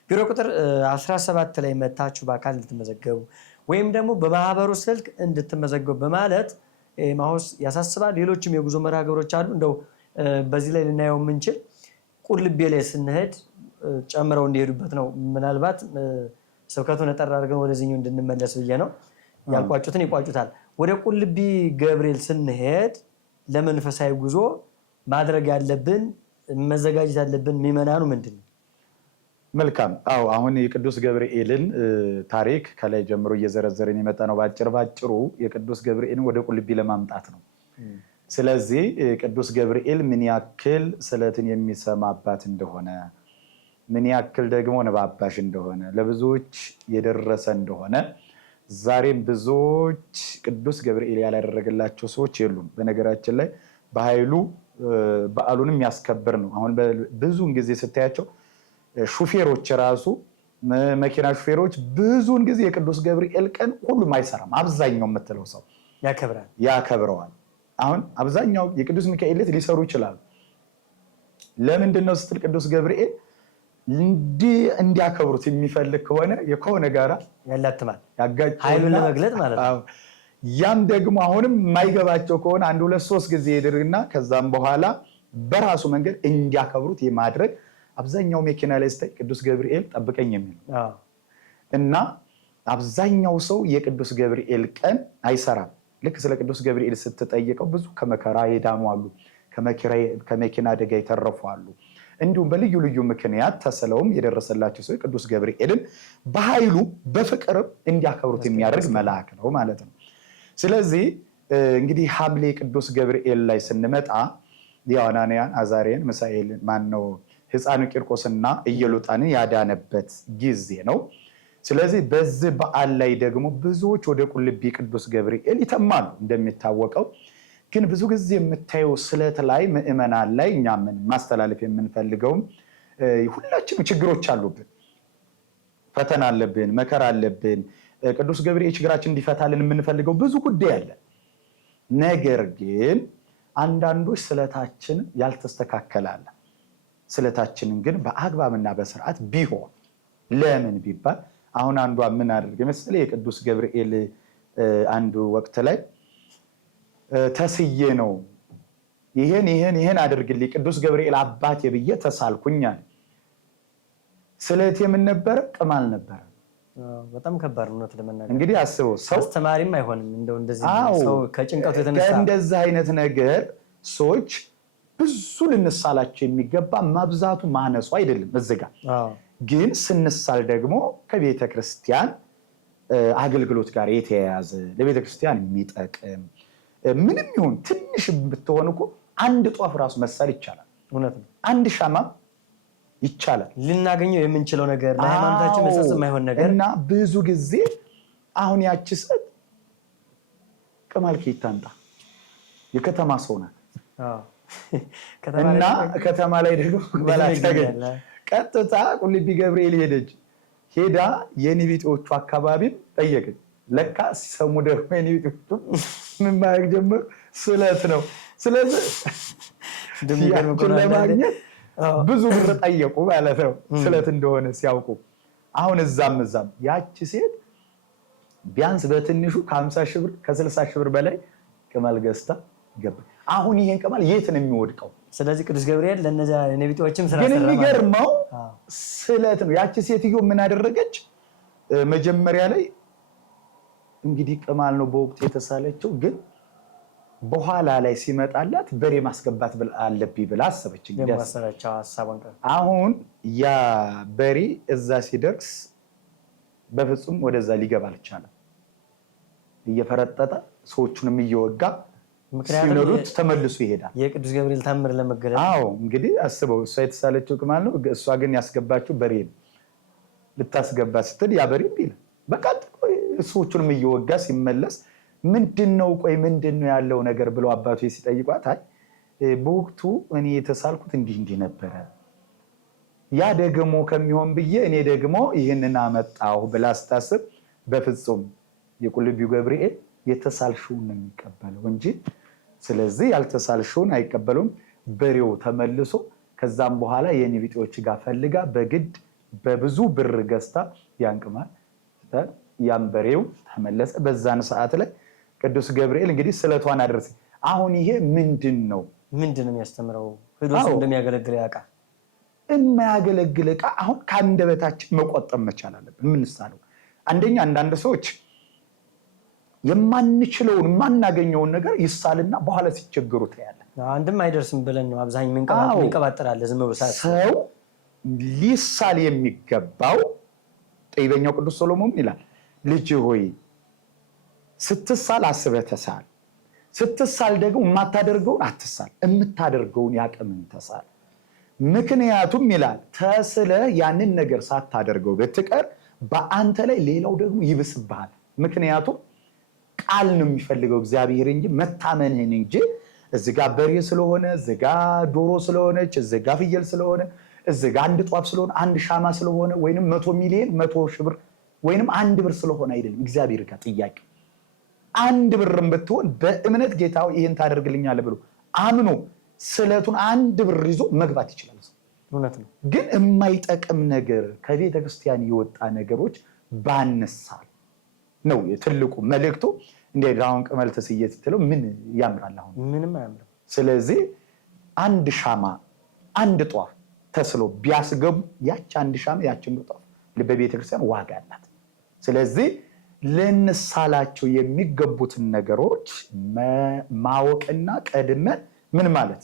ቢሮ ቁጥር 17 ላይ መታችሁ በአካል እንድትመዘገቡ ወይም ደግሞ በማህበሩ ስልክ እንድትመዘገቡ በማለት ኤማሁስ ያሳስባል። ሌሎችም የጉዞ መርሃ ግብሮች አሉ። እንደው በዚህ ላይ ልናየው የምንችል ቁልቢ ላይ ስንሄድ ጨምረው እንዲሄዱበት ነው። ምናልባት ስብከቱን ጠራ አድርገን ወደዚህኛው እንድንመለስ ብዬ ነው። ያልቋጩትን ይቋጩታል። ወደ ቁልቢ ገብርኤል ስንሄድ ለመንፈሳዊ ጉዞ ማድረግ ያለብን መዘጋጀት ያለብን ምዕመናኑ ምንድን ነው? መልካም። አዎ አሁን የቅዱስ ገብርኤልን ታሪክ ከላይ ጀምሮ እየዘረዘርን የመጣ ነው። ባጭሩ የቅዱስ ገብርኤልን ወደ ቁልቢ ለማምጣት ነው። ስለዚህ ቅዱስ ገብርኤል ምን ያክል ስለትን የሚሰማባት እንደሆነ ምን ያክል ደግሞ ነባባሽ እንደሆነ ለብዙዎች የደረሰ እንደሆነ ዛሬም ብዙዎች ቅዱስ ገብርኤል ያላደረገላቸው ሰዎች የሉም። በነገራችን ላይ በኃይሉ በዓሉንም ያስከብር ነው። አሁን ብዙውን ጊዜ ስታያቸው ሹፌሮች ራሱ መኪና ሹፌሮች ብዙውን ጊዜ የቅዱስ ገብርኤል ቀን ሁሉም አይሰራም። አብዛኛው የምትለው ሰው ያከብረዋል። አሁን አብዛኛው የቅዱስ ሚካኤል ሊሰሩ ይችላሉ። ለምንድን ነው ስትል ቅዱስ ገብርኤል እንዲያከብሩት የሚፈልግ ከሆነ ጋራ ያላትማል ኃይሉን ለመግለጥ ማለት ነው። ያም ደግሞ አሁንም የማይገባቸው ከሆነ 1 2 3 ጊዜ ይድርና ከዛም በኋላ በራሱ መንገድ እንዲያከብሩት የማድረግ አብዛኛው መኪና ላይ ስታይ ቅዱስ ገብርኤል ጠብቀኝ የሚል እና አብዛኛው ሰው የቅዱስ ገብርኤል ቀን አይሰራም። ልክ ስለ ቅዱስ ገብርኤል ስትጠይቀው ብዙ ከመከራ የዳኑ አሉ፣ ከመኪና አደጋ የተረፉ አሉ። እንዲሁም በልዩ ልዩ ምክንያት ተስለውም የደረሰላቸው ሰው ቅዱስ ገብርኤልን በኃይሉ በፍቅር እንዲያከብሩት የሚያደርግ መልአክ ነው ማለት ነው። ስለዚህ እንግዲህ ሐምሌ ቅዱስ ገብርኤል ላይ ስንመጣ ዲያናንያን፣ አዛሪያን፣ ሚሳኤልን ማነው ሕፃኑ ቂርቆስና ኢየሉጣንን ያዳነበት ጊዜ ነው። ስለዚህ በዚህ በዓል ላይ ደግሞ ብዙዎች ወደ ቁልቢ ቅዱስ ገብርኤል ይተማሉ። እንደሚታወቀው ግን ብዙ ጊዜ የምታየው ስለት ላይ ምዕመናን ላይ እኛ ምን ማስተላለፍ የምንፈልገውም ሁላችንም ችግሮች አሉብን፣ ፈተና አለብን፣ መከራ አለብን። ቅዱስ ገብርኤል ችግራችን እንዲፈታልን የምንፈልገው ብዙ ጉዳይ አለ። ነገር ግን አንዳንዶች ስለታችን ያልተስተካከላለ ስለታችንን ግን በአግባብና በስርዓት ቢሆን ለምን ቢባል አሁን አንዷ ምን አድርገ መሰለ የቅዱስ ገብርኤል አንዱ ወቅት ላይ ተስዬ ነው ይሄን አድርግልኝ ቅዱስ ገብርኤል አባቴ ብዬ ተሳልኩኛል። ስለት የምን ነበር? ቅማል ነበር። በጣም ከባድ ነው ለመናገር። እንግዲህ አስበው ሰው አስተማሪም አይሆንም እንደው እንደዚህ ሰው ከጭንቀቱ የተነሳ እንደዚህ አይነት ነገር ሰዎች ብዙ ልንሳላቸው የሚገባ ማብዛቱ ማነሱ አይደለም። እዚህ ጋር ግን ስንሳል ደግሞ ከቤተ ክርስቲያን አገልግሎት ጋር የተያያዘ ለቤተ ክርስቲያን የሚጠቅም ምንም ይሁን ትንሽ ብትሆን እኮ አንድ ጧፍ ራሱ መሳል ይቻላል። እውነት ነው። አንድ ሻማ ይቻላል። ልናገኘው የምንችለው ነገር ለሃይማኖታችን መሰረት የማይሆን ነገር እና ብዙ ጊዜ አሁን ያቺ ሴት ቅማል ከየት ታምጣ? የከተማ ሰው ናት። እና ከተማ ላይ ደግሞ ቀጥታ ቁልቢ ገብርኤል ሄዳ የኒቢጤዎቹ አካባቢም ጠየቀች። ለካ ሲሰሙ ደግሞ የኒቢጤዎቹ ምን ማድረግ ጀመሩ? ስለት ነው። ስለዚህ ለማግኘት ብዙ ብር ጠየቁ ማለት ነው፣ ስለት እንደሆነ ሲያውቁ። አሁን እዛም ያቺ ሴት ቢያንስ በትንሹ ከ50 ሺህ ብር ከ60 ሺህ ብር በላይ ቅማል ገዝታ ገባ። አሁን ይሄን ቅማል የት ነው የሚወድቀው? ስለዚህ ቅዱስ ገብርኤል ለነዚያ ነቢያቶችም ስራ ሰራ። ግን የሚገርመው ስለት ነው። ያቺ ሴትዮ ምን አደረገች? መጀመሪያ ላይ እንግዲህ ቅማል ነው በወቅቱ የተሳለችው፣ ግን በኋላ ላይ ሲመጣላት በሬ ማስገባት አለብኝ ብላ አሰበች። አሁን ያ በሬ እዛ ሲደርስ በፍጹም ወደዛ ሊገባ አልቻለም። እየፈረጠጠ ሰዎቹንም እየወጋ ሲነዱት ተመልሶ ይሄዳል። የቅዱስ ገብርኤል ታምር ለመገለጥ። እንግዲህ አስበው፣ እሷ የተሳለችው ቅማል ነው፣ እሷ ግን ያስገባችው በሬ ነው። ልታስገባ ስትል ያ በሬ ይላል በቃ ሰዎቹንም እየወጋ ሲመለስ ምንድነው ያለው ነገር ብለው አባቱ ሲጠይቋት፣ አይ በወቅቱ እኔ የተሳልኩት እንዲህ ነበረ፣ ያ ደግሞ ከሚሆን ብዬ እኔ ደግሞ ይህንን አመጣሁ ብላ ስታስብ፣ በፍጹም የቁልቢው ገብርኤል የተሳልሽውን ነው የሚቀበለው እንጂ ስለዚህ ያልተሳልሽውን አይቀበሉም። በሬው ተመልሶ ከዛም በኋላ የኒቢጤዎች ጋር ፈልጋ በግድ በብዙ ብር ገዝታ ያን ቅማል ያን በሬው ተመለሰ። በዛን ሰዓት ላይ ቅዱስ ገብርኤል እንግዲህ ስለቷን አደረሰ። አሁን ይሄ ምንድን ነው የሚያስተምረው? ህዶስ እንደሚያገለግል ያውቃል። የማያገለግል ዕቃ አሁን ከአንደበታችን መቆጠብ መቻል አለብን። የምንሳለው አንደኛ አንዳንድ ሰዎች የማንችለውን የማናገኘውን ነገር ይሳልና በኋላ ሲቸገሩ ታያለን። አንድም አይደርስም ብለን ነው አብዛኛው እንቀባጥራለን። ዝም ብሎ ሰው ሊሳል የሚገባው ጠቢበኛው ቅዱስ ሰሎሞን ይላል፣ ልጅ ሆይ ስትሳል አስበህ ተሳል፣ ስትሳል ደግሞ የማታደርገውን አትሳል፣ የምታደርገውን ያቅምን ተሳል። ምክንያቱም ይላል ተስለህ ያንን ነገር ሳታደርገው ብትቀር በአንተ ላይ ሌላው ደግሞ ይብስብሃል። ምክንያቱም ቃል ነው የሚፈልገው እግዚአብሔር እንጂ መታመንህን እንጂ እዚጋ በሬ ስለሆነ እዚጋ ዶሮ ስለሆነች እዚጋ ፍየል ስለሆነ እዚጋ አንድ ጧፍ ስለሆነ አንድ ሻማ ስለሆነ ወይንም 100 ሚሊዮን 100 ሺህ ብር ወይንም 1 ብር ስለሆነ አይደለም። እግዚአብሔር ጋር ጥያቄ 1 ብርም ብትሆን በእምነት ጌታው ይሄን ታደርግልኛለህ ብሎ አምኖ ስለቱን 1 ብር ይዞ መግባት ይችላል። እውነት ነው። ግን የማይጠቅም ነገር ከቤተ ክርስቲያን የወጣ ነገሮች ባንሳል ነው ትልቁ መልእክቱ። እንደ ዳውን ቅመል ተስዬ ስትለው ምን ያምራል? አሁን ምንም አያምርም። ስለዚህ አንድ ሻማ አንድ ጧፍ ተስሎ ቢያስገቡ ያች አንድ ሻማ ያችን ጧፍ ለቤተ ክርስቲያን ዋጋ አላት። ስለዚህ ልንሳላቸው የሚገቡትን ነገሮች ማወቅና ቀድመን ምን ማለት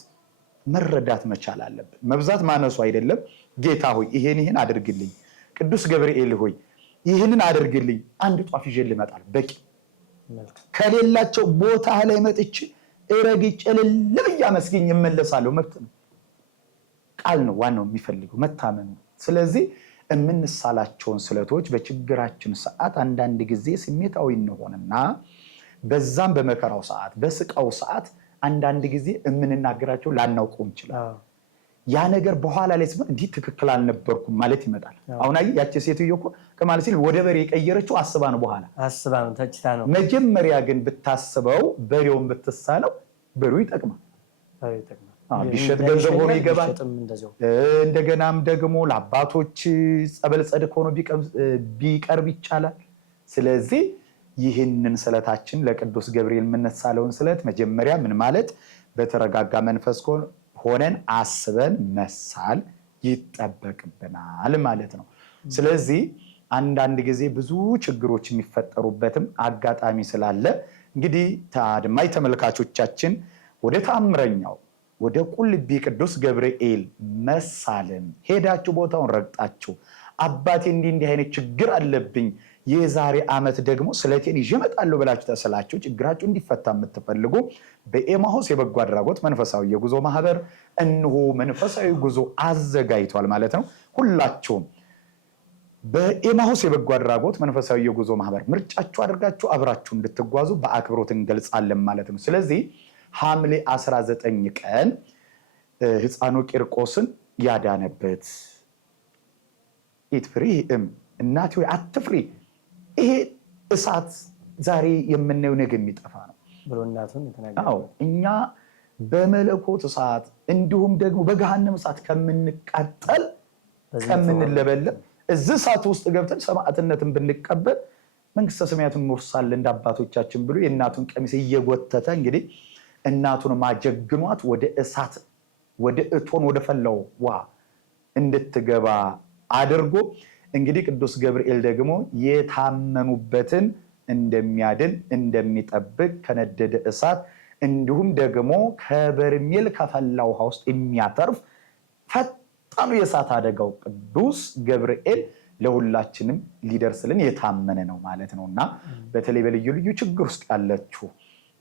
መረዳት መቻል አለብን። መብዛት ማነሱ አይደለም። ጌታ ሆይ ይሄን አድርግልኝ፣ ቅዱስ ገብርኤል ሆይ ይህንን አድርግልኝ፣ አንድ ጧፍ ይዤ ልመጣል በቂ። ከሌላቸው ቦታ ላይ መጥቼ ረግጬ እልል ብዬ አመስግኜ እመለሳለሁ። መብት ነው። ቃል ነው ዋናው የሚፈልገው መታመን ነው። ስለዚህ የምንሳላቸውን ስለቶች በችግራችን ሰዓት አንዳንድ ጊዜ ስሜታዊ እንሆንና በዛም በመከራው ሰዓት በስቃው ሰዓት አንዳንድ ጊዜ የምንናገራቸው ላናውቀው እንችላለን። ያ ነገር በኋላ ላይ ሲሆን እንዲህ ትክክል አልነበርኩም ማለት ይመጣል። አሁን አይ ያቺ ሴትዮ እኮ ከማለት ሲል ወደ በሬ የቀየረችው አስባ ነው። በኋላ አስባ ነው ተጭታ ነው። መጀመሪያ ግን ብታስበው በሬውን ብትሳለው በሬው ይጠቅማል። ቢሸጥ ገንዘብ ሆኖ ይገባል። እንደገናም ደግሞ ለአባቶች ጸበል ጸድቅ ሆኖ ቢቀርብ ይቻላል። ስለዚህ ይህንን ስለታችን ለቅዱስ ገብርኤል የምንሳለውን ስለት መጀመሪያ ምን ማለት በተረጋጋ መንፈስ ሆነን አስበን መሳል ይጠበቅብናል ማለት ነው። ስለዚህ አንዳንድ ጊዜ ብዙ ችግሮች የሚፈጠሩበትም አጋጣሚ ስላለ እንግዲህ ታድማይ ተመልካቾቻችን ወደ ታምረኛው ወደ ቁልቢ ቅዱስ ገብርኤል መሳለም ሄዳችሁ ቦታውን ረግጣችሁ አባቴ እንዲህ አይነት ችግር አለብኝ የዛሬ ዓመት ደግሞ ስለቴን ይዤ እመጣለሁ ብላችሁ ተስላችሁ ችግራችሁ እንዲፈታ የምትፈልጉ በኤማሁስ የበጎ አድራጎት መንፈሳዊ የጉዞ ማህበር እንሆ መንፈሳዊ ጉዞ አዘጋጅቷል ማለት ነው። ሁላችሁም በኤማሁስ የበጎ አድራጎት መንፈሳዊ የጉዞ ማህበር ምርጫችሁ አድርጋችሁ አብራችሁ እንድትጓዙ በአክብሮት እንገልጻለን ማለት ነው። ስለዚህ ሐምሌ 19 ቀን ሕፃኑ ቂርቆስን ያዳነበት ኢትፍሪ እናቴ ወይ አትፍሪ ይሄ እሳት ዛሬ የምናየው ነገ የሚጠፋ ነው ብሎ እናቱን ተናገረ። እኛ በመለኮት እሳት እንዲሁም ደግሞ በገሃነም እሳት ከምንቃጠል ከምንለበለብ እዚህ እሳት ውስጥ ገብተን ሰማዕትነትን ብንቀበል መንግስተ ሰማያትን እንወርሳለን እንደ አባቶቻችን ብሎ የእናቱን ቀሚስ እየጎተተ እንግዲህ እናቱን ማጀግኗት ወደ እሳት ወደ እቶን ወደ ፈላው ውሃ እንድትገባ አድርጎ እንግዲህ ቅዱስ ገብርኤል ደግሞ የታመኑበትን እንደሚያድን እንደሚጠብቅ ከነደደ እሳት እንዲሁም ደግሞ ከበርሜል ከፈላ ውሃ ውስጥ የሚያተርፍ ፈጣኑ የእሳት አደጋው ቅዱስ ገብርኤል ለሁላችንም ሊደርስልን የታመነ ነው ማለት ነውና በተለይ በልዩ ልዩ ችግር ውስጥ ያላችሁ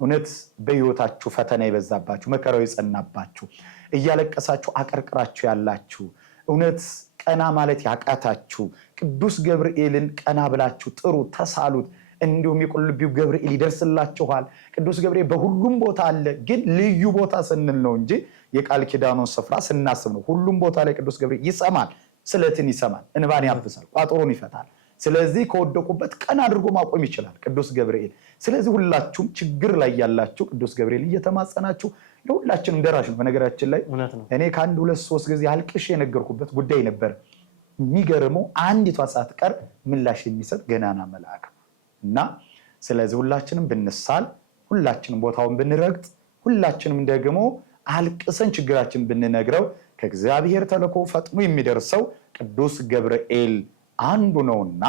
እውነት በህይወታችሁ ፈተና የበዛባችሁ መከራው የጸናባችሁ እያለቀሳችሁ አቀርቅራችሁ ያላችሁ እውነት ቀና ማለት ያቃታችሁ ቅዱስ ገብርኤልን ቀና ብላችሁ ጥሩ ተሳሉት። እንዲሁም የቁልቢው ገብርኤል ይደርስላችኋል። ቅዱስ ገብርኤል በሁሉም ቦታ አለ፣ ግን ልዩ ቦታ ስንል ነው እንጂ የቃል ኪዳኑን ስፍራ ስናስብ ነው። ሁሉም ቦታ ላይ ቅዱስ ገብርኤል ይሰማል፣ ስለትን ይሰማል፣ እንባን ያብሳል፣ ቋጠሮን ይፈታል። ስለዚህ ከወደቁበት ቀና አድርጎ ማቆም ይችላል ቅዱስ ገብርኤል። ስለዚህ ሁላችሁም ችግር ላይ ያላችሁ ቅዱስ ገብርኤል እየተማጸናችሁ ለሁላችንም ደራሽ ነው። በነገራችን ላይ እኔ ከአንድ 2-3 ጊዜ አልቅሼ የነገርኩበት ጉዳይ ነበር። የሚገርመው አንዲቷ ሳትቀር ምላሽ የሚሰጥ ገናና መልአክ እና ስለዚህ ሁላችንም ብንሳል፣ ሁላችንም ቦታውን ብንረግጥ፣ ሁላችንም ደግሞ አልቅሰን ችግራችን ብንነግረው ከእግዚአብሔር ተልኮ ፈጥኖ የሚደርሰው ቅዱስ ገብርኤል አንዱ ነውና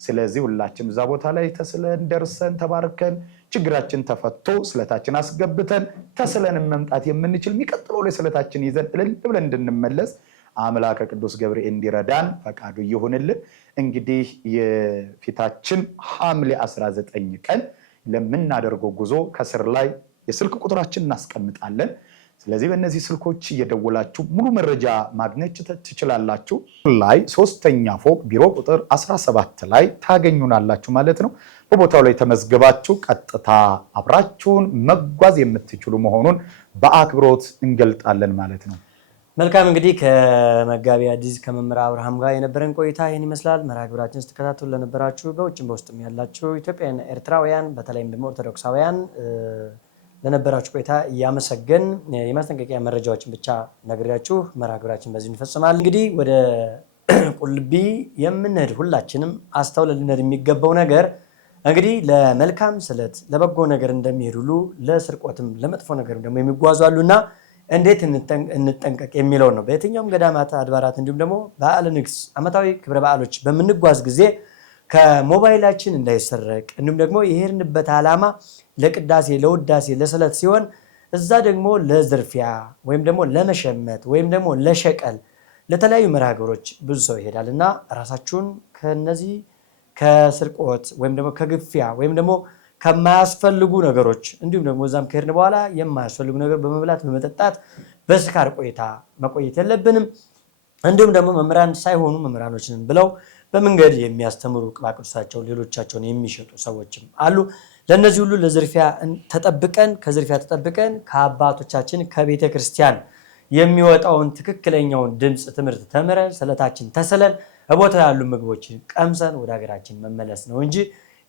ስለዚህ ሁላችንም እዛ ቦታ ላይ ተስለን ደርሰን ተባርከን ችግራችን ተፈቶ ስለታችን አስገብተን ተስለን መምጣት የምንችል የሚቀጥለው ላይ ስለታችን ይዘን እልል ብለን እንድንመለስ አምላከ ቅዱስ ገብርኤል እንዲረዳን ፈቃዱ ይሁንልን። እንግዲህ የፊታችን ሐምሌ 19 ቀን ለምናደርገው ጉዞ ከስር ላይ የስልክ ቁጥራችን እናስቀምጣለን። ስለዚህ በእነዚህ ስልኮች እየደወላችሁ ሙሉ መረጃ ማግኘት ትችላላችሁ። ላይ 3ኛ ፎቅ ቢሮ ቁጥር 17 ላይ ታገኙናላችሁ ማለት ነው። በቦታው ላይ ተመዝግባችሁ ቀጥታ አብራችሁን መጓዝ የምትችሉ መሆኑን በአክብሮት እንገልጣለን ማለት ነው። መልካም እንግዲህ ከመጋቢ አዲስ ከመምህር አብርሃም ጋር የነበረን ቆይታ ይህን ይመስላል። መርሃ ግብራችን ስትከታተሉ ለነበራችሁ በውጭም በውስጥም ያላችሁ ኢትዮጵያውያን፣ ኤርትራውያን በተለይም ደግሞ ኦርቶዶክሳውያን ለነበራችሁ ቆይታ እያመሰገን የማስጠንቀቂያ መረጃዎችን ብቻ ነግሬያችሁ መርሃ ግብራችን በዚህ እንፈጽማለን። እንግዲህ ወደ ቁልቢ የምንሄድ ሁላችንም አስተውለን ልንሄድ የሚገባው ነገር እንግዲህ ለመልካም ስለት ለበጎ ነገር እንደሚሄድ ሁሉ ለስርቆትም ለመጥፎ ነገርም ደግሞ የሚጓዙ አሉና እንዴት እንጠንቀቅ የሚለው ነው። በየትኛውም ገዳማት፣ አድባራት እንዲሁም ደግሞ በዓለ ንግስ ዓመታዊ ክብረ በዓሎች በምንጓዝ ጊዜ ከሞባይላችን እንዳይሰረቅ እንዲሁም ደግሞ የሄድንበት ዓላማ ለቅዳሴ፣ ለውዳሴ፣ ለስለት ሲሆን እዛ ደግሞ ለዝርፊያ ወይም ደግሞ ለመሸመት ወይም ደግሞ ለሸቀል ለተለያዩ መርሃ ግብሮች ብዙ ሰው ይሄዳል እና ራሳችሁን ከነዚህ ከስርቆት ወይም ደግሞ ከግፊያ ወይም ደግሞ ከማያስፈልጉ ነገሮች እንዲሁም ደግሞ እዛም ከሄድን በኋላ የማያስፈልጉ ነገር በመብላት በመጠጣት በስካር ቆይታ መቆየት የለብንም። እንዲሁም ደግሞ መምህራን ሳይሆኑ መምህራኖችን ብለው በመንገድ የሚያስተምሩ ቅባ ቅዱሳቸውን ሌሎቻቸውን የሚሸጡ ሰዎችም አሉ። ለእነዚህ ሁሉ ለዝርፊያ ተጠብቀን ከዝርፊያ ተጠብቀን ከአባቶቻችን ከቤተ ክርስቲያን የሚወጣውን ትክክለኛውን ድምፅ ትምህርት ተምረን ስለታችን ተስለን በቦታ ያሉ ምግቦችን ቀምሰን ወደ ሀገራችን መመለስ ነው እንጂ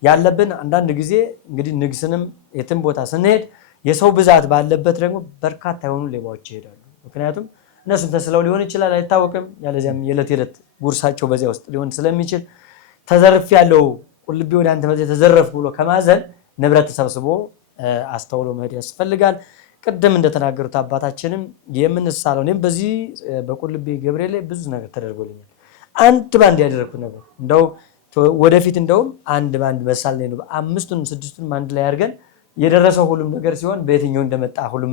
ያለብን አንዳንድ ጊዜ እንግዲህ ንግስንም የትም ቦታ ስንሄድ የሰው ብዛት ባለበት ደግሞ በርካታ የሆኑ ሌባዎች ይሄዳሉ። ምክንያቱም እነሱም ተስለው ሊሆን ይችላል አይታወቅም። ያለዚያም የዕለት ጉርሳቸው በዚያ ውስጥ ሊሆን ስለሚችል ተዘርፍ ያለው ቁልቢ ወደ አንተ መጥቶ ተዘረፍ ብሎ ከማዘን ንብረት ተሰብስቦ አስተውሎ መሄድ ያስፈልጋል። ቅድም እንደተናገሩት አባታችንም የምንሳለው እኔም በዚህ በቁልቢ ገብርኤል ላይ ብዙ ነገር ተደርጎልኛል። አንድ ባንድ ያደረኩት ነገር እንደው ወደፊት እንደውም አንድ ባንድ መሳል ነው። አምስቱን ስድስቱን አንድ ላይ አድርገን የደረሰው ሁሉም ነገር ሲሆን በየትኛው እንደመጣ ሁሉም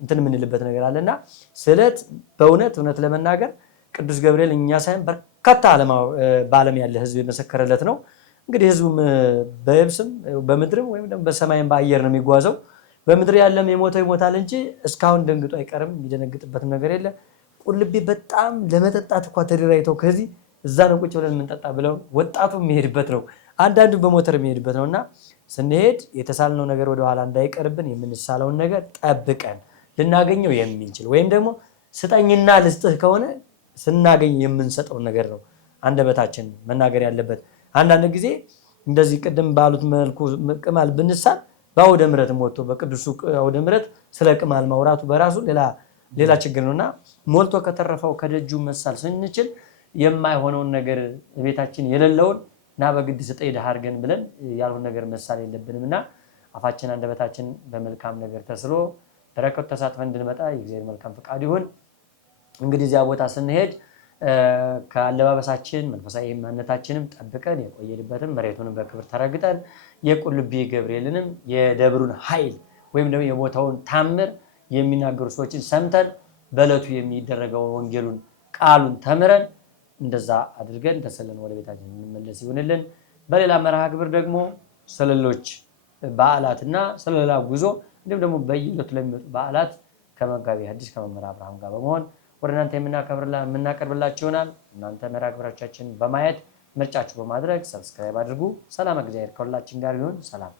እንትን የምንልበት ነገር አለና ስለት በእውነት ለመናገር ቅዱስ ገብርኤል እኛ ሳይሆን በርካታ በዓለም ያለ ህዝብ የመሰከረለት ነው። እንግዲህ ህዝቡም በየብስም በምድርም ወይም ደግሞ በሰማይም በአየር ነው የሚጓዘው። በምድር ያለም የሞተው ይሞታል እንጂ እስካሁን ደንግጦ አይቀርም። የሚደነግጥበትም ነገር የለ። ቁልቢ በጣም ለመጠጣት እንኳን ተደራጅተው ከዚህ እዛ ነው ቁጭ ብለን የምንጠጣ ብለው ወጣቱ የሚሄድበት ነው፣ አንዳንዱ በሞተር የሚሄድበት ነውና ስንሄድ የተሳልነው ነገር ወደኋላ እንዳይቀርብን የምንሳለውን ነገር ጠብቀን ልናገኘው የምንችል ወይም ደግሞ ስጠኝና ልስጥህ ከሆነ ስናገኝ የምንሰጠው ነገር ነው አንደበታችን መናገር ያለበት። አንዳንድ ጊዜ እንደዚህ ቅድም ባሉት መልኩ ቅማል ብንሳል በአውደ ምሕረት ሞልቶ በቅዱሱ አውደ ምሕረት ስለ ቅማል ማውራቱ በራሱ ሌላ ችግር ነውና ሞልቶ ከተረፈው ከደጁ መሳል ስንችል የማይሆነውን ነገር ቤታችን የሌለውን ና በግድ ስጠይ ደሃ አድርገን ብለን ያልሆነ ነገር መሳል የለብንምና አፋችን አንደበታችን በመልካም ነገር ተስሎ በረከቱ ተሳትፈን እንድንመጣ የእግዚአብሔር መልካም ፈቃድ ይሁን። እንግዲህ እዚያ ቦታ ስንሄድ ከአለባበሳችን መንፈሳዊ ማንነታችንም ጠብቀን የቆየንበትም መሬቱንም በክብር ተረግጠን የቁልቢ ገብርኤልንም የደብሩን ኃይል ወይም ደግሞ የቦታውን ታምር የሚናገሩ ሰዎችን ሰምተን በዕለቱ የሚደረገውን ወንጌሉን ቃሉን ተምረን እንደዛ አድርገን ተሰለን ወደ ቤታችን እንመለስ ይሁንልን። በሌላ መርሃ ግብር ደግሞ ስለሌሎች በዓላትና ስለሌላ ጉዞ እንዲሁም ደግሞ በየዕለቱ ለሚመጡ በዓላት ከመጋቢ ሐዲስ ከመምህር አብርሃም ጋር በመሆን ወደ እናንተ የምናቀርብላችሁ ይሆናል። እናንተ መርሃ ግብሮቻችን በማየት ምርጫችሁ በማድረግ ሰብስክራይብ አድርጉ። ሰላም እግዚአብሔር ከሁላችን ጋር ይሁን። ሰላም